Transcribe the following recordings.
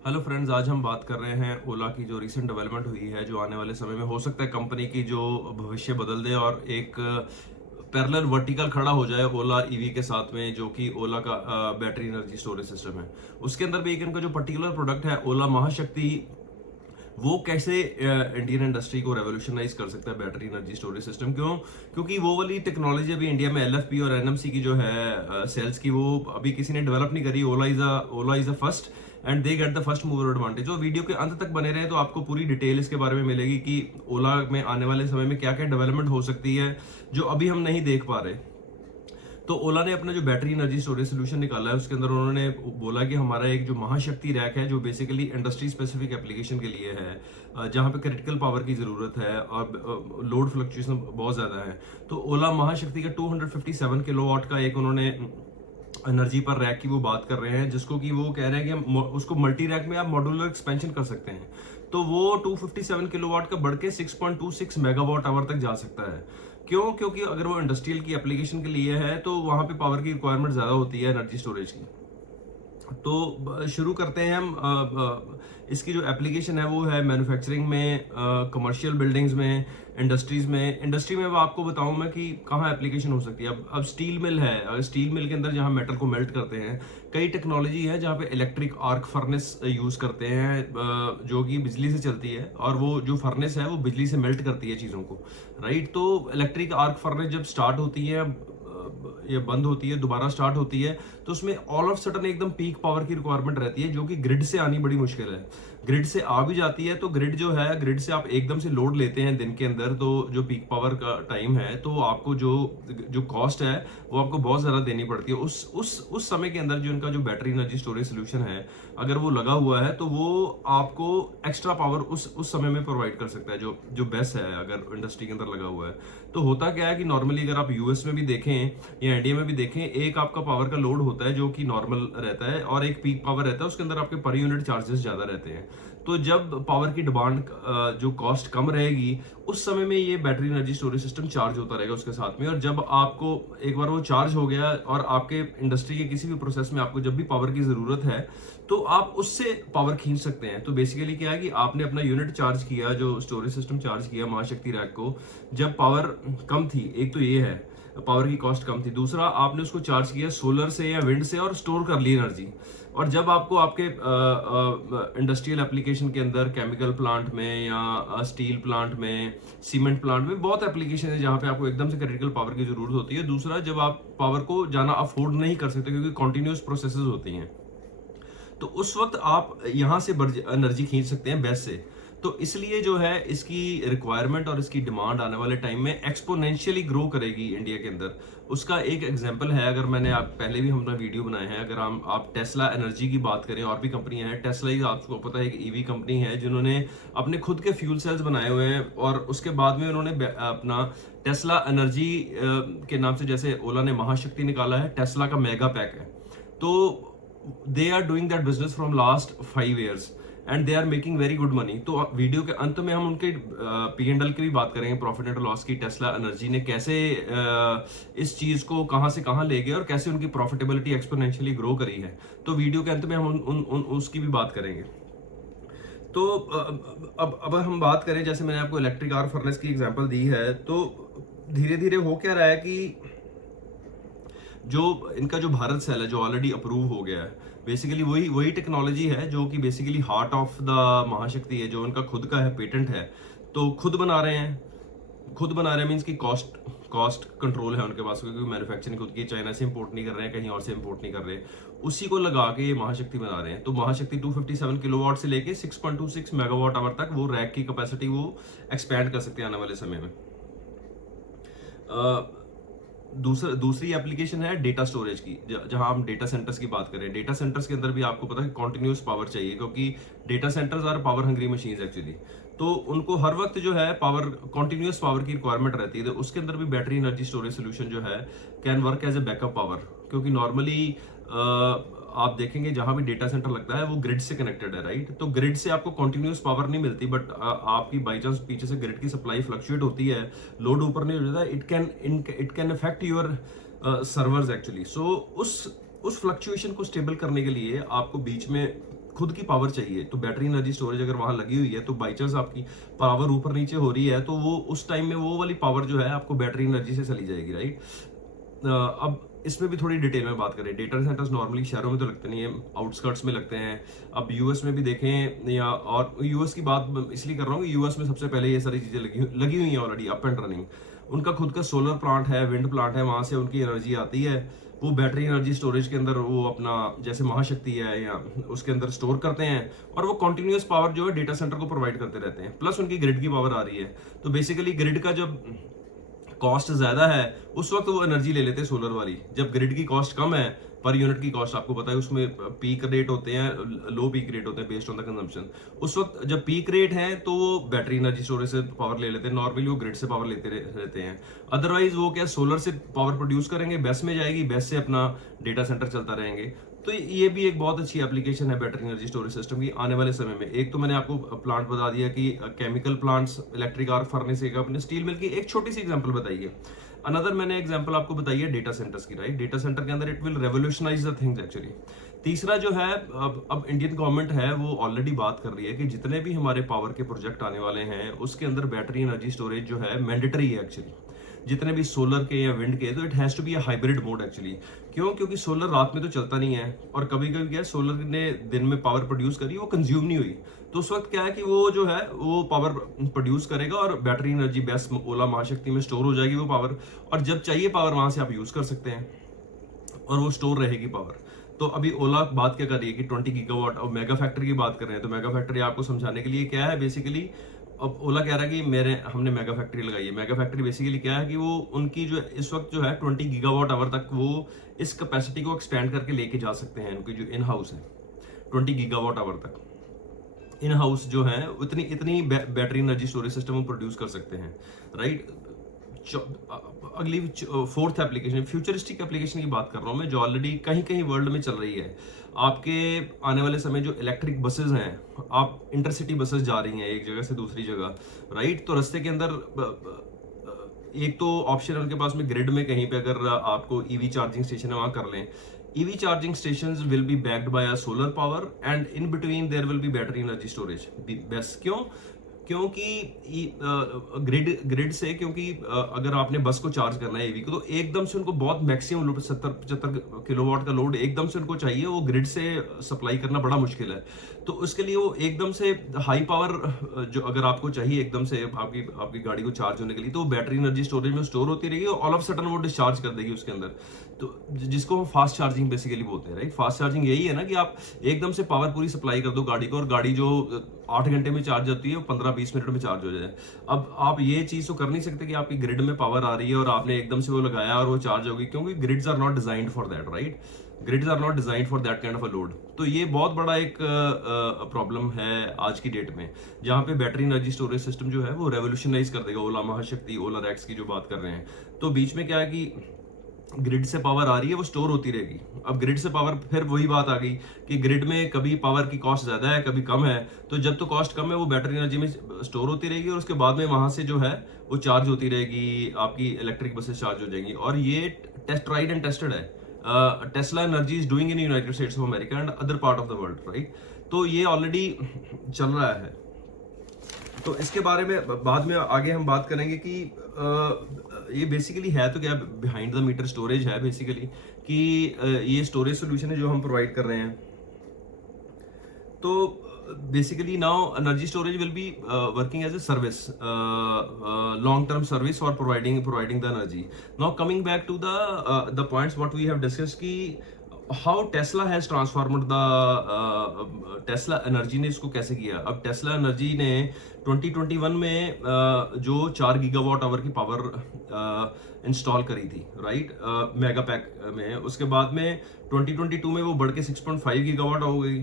Hello friends, आज हम बात कर रहे हैं ओला की जो रिसेंट डेवलपमेंट हुई है, जो आने वाले समय में हो सकता है कंपनी की जो भविष्य बदल दे और एक पैरेलल वर्टिकल खड़ा हो जाए ओला ईवी के साथ में, जो कि ओला का बैटरी एनर्जी स्टोरेज सिस्टम है। उसके अंदर भी एक इनका जो पर्टिकुलर प्रोडक्ट है ओला महाशक्ति, वो कैसे इंडियन इंडस्ट्री को रेवोल्यूशनाइज कर सकता है बैटरी एनर्जी स्टोरेज सिस्टम। क्योंकि वो वाली टेक्नोलॉजी अभी इंडिया में एलएफपी और एनएमसी की जो है सेल्स की, वो अभी किसी ने डेवलप नहीं करी। Ola is a first and they get the first mover advantage. और वीडियो के अंत तक बने रहे तो आपको पूरी डिटेल इसके बारे में मिलेगी कि ओला में आने वाले समय में क्या क्या डेवलपमेंट हो सकती है जो अभी हम नहीं देख पा रहे। तो ओला ने अपना जो बैटरी एनर्जी स्टोरेज सोल्यूशन निकाला है, उसके अंदर उन्होंने बोला कि हमारा एक जो महाशक्ति रैक है, जो बेसिकली इंडस्ट्री स्पेसिफिक एप्लीकेशन के लिए है, जहां पे क्रिटिकल पावर की जरूरत है और लोड फ्लक्चुएशन बहुत ज्यादा है। तो ओला महाशक्ति का 257 किलोवाट का एक उन्होंने एनर्जी पर रैक की वो बात कर रहे हैं, जिसको कि वो कह रहे हैं कि हम उसको मल्टी रैक में आप मॉड्यूलर एक्सपेंशन कर सकते हैं। तो वो 257 किलोवाट का बढ़ के 6.26 मेगावाट आवर तक जा सकता है। क्यों? क्योंकि अगर वो इंडस्ट्रियल की एप्लीकेशन के लिए है तो वहां पे पावर की रिक्वायरमेंट ज्यादा होती है एनर्जी स्टोरेज की। तो शुरू करते हैं हम। इसकी जो एप्लीकेशन है वो है मैन्युफैक्चरिंग में, कमर्शियल बिल्डिंग्स में, इंडस्ट्रीज में। इंडस्ट्री में अब आपको बताऊं मैं कि कहाँ एप्लीकेशन हो सकती है। अब स्टील मिल है, अगर स्टील मिल के अंदर जहाँ मेटल को मेल्ट करते हैं, कई टेक्नोलॉजी है जहाँ पे इलेक्ट्रिक आर्क फर्नेस यूज करते हैं, जो कि बिजली से चलती है, और वो जो फर्नेस है वो बिजली से मेल्ट करती है चीज़ों को, राइट। तो इलेक्ट्रिक आर्क फर्नेस जब स्टार्ट होती है, ये बंद होती है, दोबारा स्टार्ट होती है, तो उसमें ऑल ऑफ सडन एकदम पीक पावर की रिक्वायरमेंट रहती है, जो कि ग्रिड से आनी बड़ी मुश्किल है। ग्रिड से आ भी जाती है तो ग्रिड जो है, ग्रिड से आप एकदम से लोड लेते हैं दिन के अंदर, तो जो पीक पावर का टाइम है, तो आपको जो जो कॉस्ट है वो आपको बहुत ज्यादा देनी पड़ती है। उस समय के अंदर जो इनका जो बैटरी एनर्जी स्टोरेज सोल्यूशन है, अगर वो लगा हुआ है तो वो आपको एक्स्ट्रा पावर उस समय में प्रोवाइड कर सकता है, जो जो बेस्ट है अगर इंडस्ट्री के अंदर लगा हुआ है। तो होता क्या है कि नॉर्मली अगर आप यूएस में भी देखें या इंडिया में भी देखें, एक आपका पावर का लोड होता है जो कि नॉर्मल रहता है, और एक पीक पावर रहता है, उसके अंदर आपके पर यूनिट चार्जेस ज्यादा रहते हैं। तो जब पावर की डिमांड, जो कॉस्ट कम रहेगी, उस समय में ये battery energy storage system charge होता रहेगा उसके साथ में। और जब आपको एक बार वो चार्ज हो गया और आपके इंडस्ट्री के किसी भी प्रोसेस में आपको जब भी पावर की जरूरत है, तो आप उससे पावर खींच सकते हैं। तो बेसिकली क्या है कि आपने अपना यूनिट चार्ज किया, जो स्टोरेज सिस्टम चार्ज किया महाशक्ति रैक को, जब पावर कम थी, एक तो ये है पावर की कॉस्ट कम थी, दूसरा आपने उसको चार्ज किया सोलर से या विंड से और स्टोर कर ली एनर्जी। और जब आपको आपके इंडस्ट्रियल एप्लीकेशन के अंदर, केमिकल प्लांट में या स्टील प्लांट में, सीमेंट प्लांट में, बहुत एप्लीकेशन है जहां पे आपको एकदम से क्रिटिकल पावर की जरूरत होती है। दूसरा, जब आप पावर को जाना अफोर्ड नहीं कर सकते क्योंकि कॉन्टिन्यूस प्रोसेसेस होती हैं, तो उस वक्त आप यहां से एनर्जी खींच सकते हैं बेस से। तो इसलिए जो है इसकी रिक्वायरमेंट और इसकी डिमांड आने वाले टाइम में एक्सपोनेंशियली ग्रो करेगी इंडिया के अंदर। उसका एक एग्जांपल है, अगर मैंने आप पहले भी हमने वीडियो बनाए हैं, अगर हम आप टेस्ला एनर्जी की बात करें, और भी कंपनियां हैं, टेस्ला ही आपको पता है एक ईवी कंपनी है जिन्होंने अपने खुद के फ्यूल सेल्स बनाए हुए हैं, और उसके बाद में उन्होंने अपना टेस्ला एनर्जी के नाम से, जैसे ओला ने महाशक्ति निकाला है, टेस्ला का मेगा पैक है। तो they are doing that business from last 5 years and they are making very good money. तो वीडियो के अंत में हम उनके P&L की भी बात करेंगे, प्रॉफिट एंड लॉस की, टेस्ला एनर्जी ने कैसे इस चीज को कहां से कहां ले गए और कैसे उनकी प्रॉफिटेबिलिटी एक्सपोनेंशियली ग्रो करी है। तो वीडियो के अंत में हम उसकी भी बात करेंगे। तो अब हम बात करें, जैसे मैंने आपको इलेक्ट्रिक आर्क फर्नेस की एग्जांपल दी है, तो धीरे धीरे हो क्या रहा है कि जो इनका जो भारत सेल है, जो ऑलरेडी अप्रूव हो गया है, बेसिकली वही वही टेक्नोलॉजी है जो कि बेसिकली हार्ट ऑफ द महाशक्ति है, जो उनका खुद का है, पेटेंट है। तो खुद बना रहे हैं, खुद बना रहे हैं मीन्स की कॉस्ट कंट्रोल है उनके पास, क्योंकि मैन्युफैक्चरिंग खुद की, चाइना से इंपोर्ट नहीं कर रहे हैं, कहीं और से इंपोर्ट नहीं कर रहे, उसी को लगा के ये महाशक्ति बना रहे हैं। तो महाशक्ति 257 किलोवाट से लेके 6.26 मेगावाट आवर तक वो रैक की कैपेसिटी वो एक्सपैंड कर सकते हैं आने वाले समय में। दूसरी एप्लीकेशन है डेटा स्टोरेज की, जहां हम डेटा सेंटर्स की बात करें। डेटा सेंटर्स के अंदर भी आपको पता है कॉन्टिन्यूस पावर चाहिए, क्योंकि data centres are power hungry machines actually. तो उनको हर वक्त जो है पावर, कॉन्टिन्यूस पावर की रिक्वायरमेंट रहती है। तो उसके अंदर भी बैटरी एनर्जी स्टोरेज सोल्यूशन जो है can work as a backup power, क्योंकि नॉर्मली आप देखेंगे जहां भी डेटा सेंटर लगता है वो ग्रिड से कनेक्टेड है, राइट। तो ग्रिड से आपको कॉन्टिन्यूस पावर नहीं मिलती, बट आपकी बाई चांस पीछे से ग्रिड की सप्लाई फ्लक्चुएट होती है, लोड ऊपर नहीं हो जाता, it can affect your servers actually. So उस फ्लक्चुएशन को स्टेबल करने के लिए आपको बीच में खुद की पावर चाहिए, तो बैटरी एनर्जी स्टोरेज अगर वहां लगी हुई है तो बाई चांस आपकी पावर ऊपर नीचे हो रही है तो वो उस टाइम में वो वाली पावर जो है आपको बैटरी एनर्जी से चली जाएगी, राइट। अब इसमें भी थोड़ी डिटेल में बात करें, डेटा सेंटर्स नॉर्मली शहरों में तो लगते नहीं है, आउटस्कर्ट्स में लगते हैं। अब यूएस में भी देखें, या और यूएस की बात इसलिए कर रहा हूँ कि यूएस में सबसे पहले ये सारी चीजें लगी हुई हैं ऑलरेडी, अप एंड रनिंग। उनका खुद का सोलर प्लांट है, विंड प्लांट है, वहां से उनकी एनर्जी आती है, वो बैटरी एनर्जी स्टोरेज के अंदर वो अपना जैसे महाशक्ति है या उसके अंदर स्टोर करते हैं, और वो कंटिन्यूअस पावर जो है डेटा सेंटर को प्रोवाइड करते रहते हैं, प्लस उनकी ग्रिड की पावर आ रही है। तो बेसिकली ग्रिड का जब कॉस्ट ज्यादा है उस वक्त वो एनर्जी ले लेते हैं सोलर वाली। जब ग्रिड की कॉस्ट कम है, पर यूनिट की कॉस्ट आपको पता है उसमें पीक रेट होते हैं, लो पीक रेट होते हैं बेस्ड ऑन द कंजम्पशन, उस वक्त जब पीक रेट है तो वो बैटरी एनर्जी स्टोरेज से पावर ले लेते हैं, नॉर्मली वो ग्रिड से पावर लेते रहते हैं। अदरवाइज वो क्या सोलर से पावर प्रोड्यूस करेंगे, बेस में जाएगी, बेस से अपना डेटा सेंटर चलता रहेंगे। तो ये भी एक बहुत अच्छी एप्लीकेशन है बैटरी एनर्जी स्टोरेज सिस्टम की आने वाले समय में। एक तो मैंने आपको प्लांट बता दिया कि chemical plants, electric arc furnace, एक अपने स्टील मिल की एक छोटी सी एग्जांपल बताई है। अनदर मैंने एग्जांपल आपको बताई है डेटा सेंटर्स की, राइट। डेटा सेंटर के अंदर it will revolutionise the things actually. तीसरा जो है, अब इंडियन गवर्नमेंट है वो ऑलरेडी बात कर रही है कि जितने भी हमारे पावर के प्रोजेक्ट आने वाले हैं उसके अंदर बैटरी एनर्जी स्टोरेज जो है मैंडेटरी है एक्चुअली। जितने भी सोलर के या विंड के, तो it has to be a hybrid mode actually. क्यों? क्योंकि सोलर रात में तो चलता नहीं है, और कभी कभी क्या है, सोलर ने दिन में पावर प्रोड्यूस करी, वो कंज्यूम नहीं हुई, तो उस वक्त क्या है कि वो जो है वो पावर प्रोड्यूस करेगा और बैटरी एनर्जी बेस ओला महाशक्ति में स्टोर हो जाएगी वो पावर, और जब चाहिए पावर वहां से आप यूज कर सकते हैं, और वो स्टोर रहेगी पावर। तो अभी ओला बात क्या कर रही है कि 20 गीगावाट, और मेगा फैक्ट्री की बात कर रहे हैं। तो मेगा फैक्ट्री आपको समझाने के लिए क्या है, बेसिकली अब ओला कह रहा है कि हमने मेगा फैक्ट्री लगाई है। मेगा फैक्ट्री बेसिकली क्या है कि वो उनकी जो इस वक्त जो है 20 गीगावाट आवर तक वो इस कैपेसिटी को एक्सपेंड करके लेके जा सकते हैं। उनकी जो इन हाउस है 20 गीगावाट आवर तक इन हाउस जो है उतनी इतनी बैटरी एनर्जी स्टोरेज सिस्टम वो प्रोड्यूस कर सकते हैं, राइट। अगली फोर्थ एप्लीकेशन, फ्यूचरिस्टिक एप्लीकेशन की बात कर रहा हूं मैं, जो ऑलरेडी कहीं कहीं वर्ल्ड में चल रही है। आपके आने वाले समय जो इलेक्ट्रिक बसेस हैं, आप इंटरसिटी बसेस जा रही हैं एक जगह से दूसरी जगह, राइट। तो रास्ते के अंदर एक तो ऑप्शन है उनके पास में ग्रिड में कहीं पे अगर आपको ईवी चार्जिंग स्टेशन है वहां कर लें। EV charging stations will be backed by a solar power and in between there will be battery energy storage. बस क्योंकि ग्रिड से, क्योंकि अगर आपने बस को चार्ज करना है ईवी को, तो एकदम से उनको बहुत मैक्सिमम लोड 70-75 किलोवाट का लोड एकदम से उनको चाहिए, वो ग्रिड से सप्लाई करना बड़ा मुश्किल है। तो उसके लिए वो एकदम से हाई पावर जो अगर आपको चाहिए एकदम से आपकी आपकी गाड़ी को चार्ज होने के लिए, तो बैटरी एनर्जी स्टोरेज में स्टोर होती रहेगी और ऑल ऑफ सडन वो डिस्चार्ज कर देगी उसके अंदर। तो जिसको हम फास्ट चार्जिंग बेसिकली बोलते हैं, राइट। फास्ट चार्जिंग यही है ना कि आप एकदम से पावर पूरी सप्लाई कर दो गाड़ी को, और गाड़ी जो 8 घंटे में चार्ज होती है वो 15-20 मिनट में चार्ज हो जाए। अब आप ये चीज तो कर नहीं सकते कि आपकी ग्रिड में पावर आ रही है और आपने एकदम से वो लगाया और वो चार्ज होगी, क्योंकि grids are not designed for that, right. Grids are not designed for that kind of a load. तो ये बहुत बड़ा एक प्रॉब्लम है आज की डेट में, जहां पे बैटरी एनर्जी स्टोरेज सिस्टम जो है वो रेवोल्यूशनाइज कर देगा। ओला महाशक्ति, ओला रैक्स की जो बात कर रहे हैं, तो बीच में क्या है कि ग्रिड से पावर आ रही है वो स्टोर होती रहेगी। अब ग्रिड से पावर, फिर वही बात आ गई कि ग्रिड में कभी पावर की कॉस्ट ज्यादा है कभी कम है, तो जब तो कॉस्ट कम है वो बैटरी एनर्जी में स्टोर होती रहेगी, और उसके बाद में वहां से जो है वो चार्ज होती रहेगी, आपकी इलेक्ट्रिक बसेस चार्ज हो जाएंगी। और ये टेस्ट ट्राइड एंड टेस्टेड है, Tesla energy is doing in United states of America and other part of the world, right. तो ये ऑलरेडी चल रहा है। तो इसके बारे में बाद में आगे हम बात करेंगे कि ये बेसिकली है तो क्या, बिहाइंड द मीटर स्टोरेज है बेसिकली, कि ये स्टोरेज सोल्यूशन है जो हम प्रोवाइड कर रहे हैं। तो basically now energy storage will be working as a service, long term service for providing the energy. Now coming back to the points what we have discussed, ki how Tesla has transformed the Tesla Energy ने इसको कैसे किया। अब Tesla Energy ने 2021 में जो 4 gigawatt our की power install करी थी, राइट, मेगा पैक में। उसके बाद में 2022 में वो बढ़ के 6.5 गीगावाट हो गई,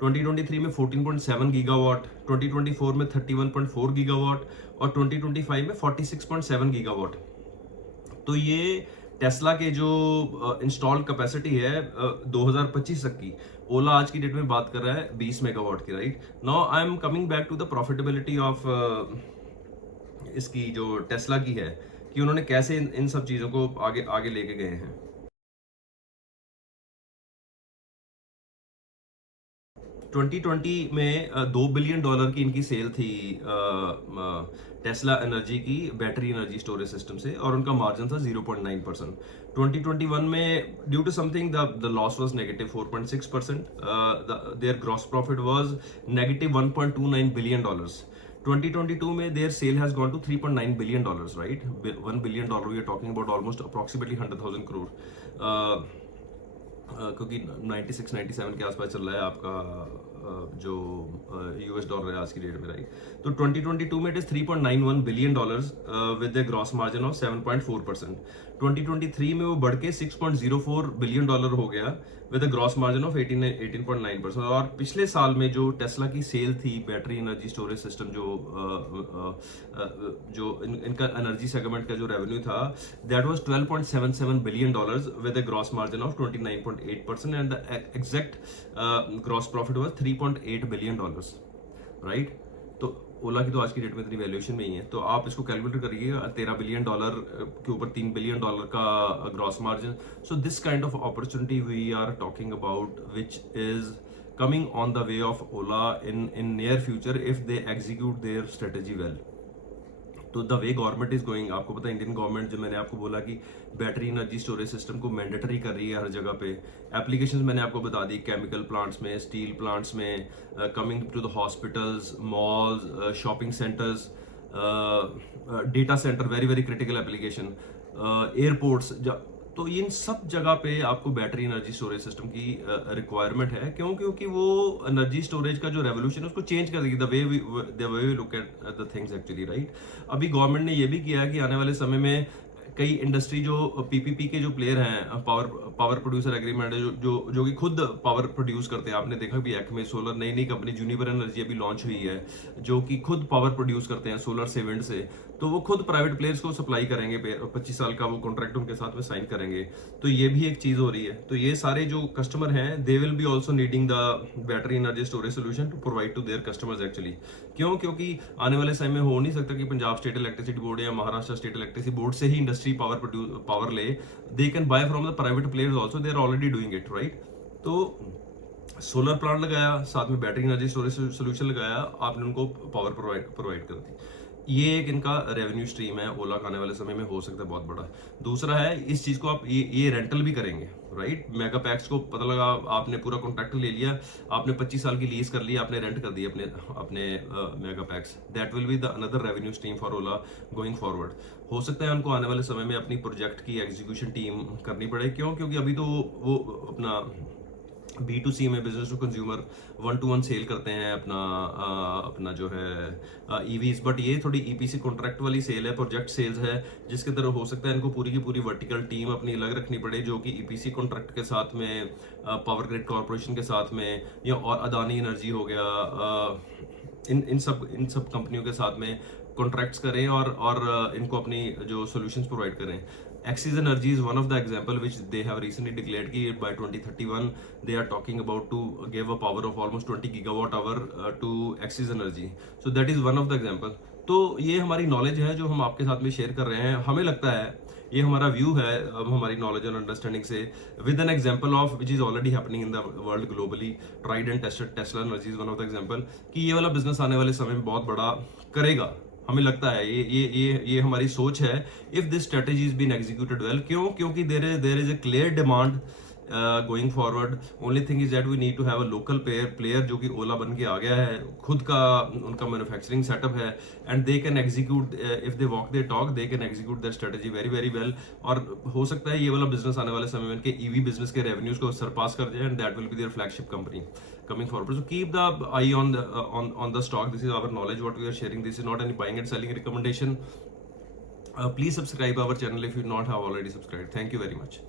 2023 में 14.7 गीगावाट, 2024 में 31.4 गीगावाट, और 2025 में 46.7 गीगावाट। तो ये टेस्ला के जो इंस्टॉल्ड कैपेसिटी है 2025 तक की, ओला आज की डेट में बात कर रहा है 20 मेगावाट की, right. Now I am coming back to the profitability of इसकी जो टेस्ला की है, कि उन्होंने कैसे इन सब चीजों को आगे आगे लेके गए हैं। 2020 में $2 बिलियन की इनकी सेल थी टेस्ला एनर्जी की बैटरी एनर्जी स्टोरेज सिस्टम से, और उनका मार्जिन था 0.9%। 2021 में due to something the loss was negative 4.6%, their gross profit was negative $1.29 billion. 2022 में their sale has gone to $3.9 billion, right? $1 billion we are talking about almost approximately 100,000 crore, क्योंकि 96-97 के आसपास चल रहा है आपका जो यूएस डॉलर है आज की डेट में, राइट? तो 2022 में it is $3.91 billion with A gross margin of 7.4%। 2023 में वो बढ़ के $6.04 बिलियन हो गया with a gross margin of 18.9%। और पिछले साल में जो टेस्ला की सेल थी बैटरी एनर्जी स्टोरेज सिस्टम, जो इनका एनर्जी सेगमेंट का जो रेवेन्यू था, that was $12.77 billion with a gross margin of 29.8%, and the exact gross profit was $3.8 billion, right? तो ओला की तो आज की डेट में इतनी वैल्यूएशन में ही है, तो आप इसको कैलकुलेट करिएगा, $13 बिलियन के ऊपर $3 बिलियन का gross margin. So this kind of opportunity we are talking about, which is coming on the way of Ola in near future if they execute their strategy well. तो the way government is going, आपको पता है Indian government, जो मैंने आपको बोला कि battery energy storage system को मैंडेटरी कर रही है हर जगह पे। एप्लीकेशंस मैंने आपको बता दी, केमिकल प्लांट्स में, स्टील प्लांट्स में, coming to the hospitals, malls, shopping centres, data centre, very very critical application, airports, तो इन सब जगह पे आपको बैटरी एनर्जी स्टोरेज सिस्टम की रिक्वायरमेंट है। क्यों? क्योंकि वो एनर्जी स्टोरेज का जो रेवोल्यूशन है उसको चेंज कर देगी, the way we look at the things actually, right? अभी गवर्नमेंट ने ये भी किया है कि आने वाले समय में कई इंडस्ट्री जो पीपीपी के जो प्लेयर हैं, पावर प्रोड्यूसर एग्रीमेंट है, जो कि खुद पावर प्रोड्यूस करते हैं। आपने देखा भी एक्मे सोलर, नई कंपनी जूनिपर एनर्जी अभी लॉन्च हुई है, जो कि खुद पावर प्रोड्यूस करते हैं सोलर से, विंड से। तो वो खुद प्राइवेट प्लेयर्स को सप्लाई करेंगे, 25 साल का वो कॉन्ट्रैक्ट उनके साथ में साइन करेंगे। तो ये भी एक चीज हो रही है। तो ये सारे जो कस्टमर हैं, they will be also needing the battery energy storage solution to provide to their customers actually. क्यों? क्योंकि आने वाले समय में हो नहीं सकता कि पंजाब स्टेट इलेक्ट्रिसिटी बोर्ड या महाराष्ट्र स्टेट इलेक्ट्रिसिटी बोर्ड से ही इंडस्ट्री पावर ले। They can buy from the private players also, they are already doing it, right? तो सोलर प्लांट लगाया, साथ में बैटरी एनर्जी स्टोरेज सोल्यूशन लगाया, आपने उनको पावर प्रोवाइड कर दी। ये एक इनका रेवेन्यू स्ट्रीम है, ओला का आने वाले समय में हो सकता है बहुत बड़ा। दूसरा है, इस चीज को आप ये रेंटल भी करेंगे, राइट? मेगा पैक्स को पता लगा, आपने पूरा कॉन्ट्रैक्ट ले लिया, आपने 25 साल की लीज कर ली, आपने रेंट कर दी अपने mega PACS. That will be the another revenue stream for Ola going forward. हो सकता है उनको आने वाले समय में अपनी प्रोजेक्ट की एग्जीक्यूशन टीम करनी पड़े। क्यों? क्योंकि अभी तो वो अपना B2C में, business to consumer, 1-to-1 cell करते हैं अपना जो है EVs, बट ये थोड़ी EPC कॉन्ट्रैक्ट वाली सेल है, प्रोजेक्ट सेल्स है, जिसके तरह हो सकता है इनको पूरी की पूरी वर्टिकल टीम अपनी अलग रखनी पड़े, जो कि EPC कॉन्ट्रैक्ट के साथ में, पावर ग्रिड कॉर्पोरेशन के साथ में, या और अदानी एनर्जी हो गया, इन सब कंपनियों के साथ में कॉन्ट्रैक्ट्स करें और इनको अपनी जो सॉल्यूशंस प्रोवाइड करें। Axis Energy is one of the example which they have recently declared कि by 2031 they are talking about to give a power of almost 20 gigawatt hour to Axis Energy. So that is one of the example. तो ये हमारी knowledge है जो हम आपके साथ में शेयर कर रहे हैं। हमें लगता है ये हमारा व्यू है हमारी नॉलेज और अंडरस्टैंडिंग से, with an example of which is already happening in the world globally, tried and tested Tesla energy is one of the example, कि ये वाला बिजनेस आने वाले समय में बहुत बड़ा करेगा। हमें लगता है ये हमारी सोच है, if this strategy is been executed well. क्यों? क्योंकि there is a clear demand going forward. Only thing is that we need to have a local player जो कि ओला बन के आ गया है, खुद का उनका मैन्युफैक्चरिंग सेटअप है, and they can execute, if they walk the talk, they can execute their strategy very very well. और हो सकता है ये वाला बिजनेस आने वाले समय में इनके ईवी बिजनेस के रेवेन्यूज को सरपास कर जाए, and that will be their flagship company coming forward. So keep the eye on the stock. This is our knowledge what we are sharing. This is not any buying and selling recommendation. Please subscribe our channel if you not have already subscribed. Thank you very much.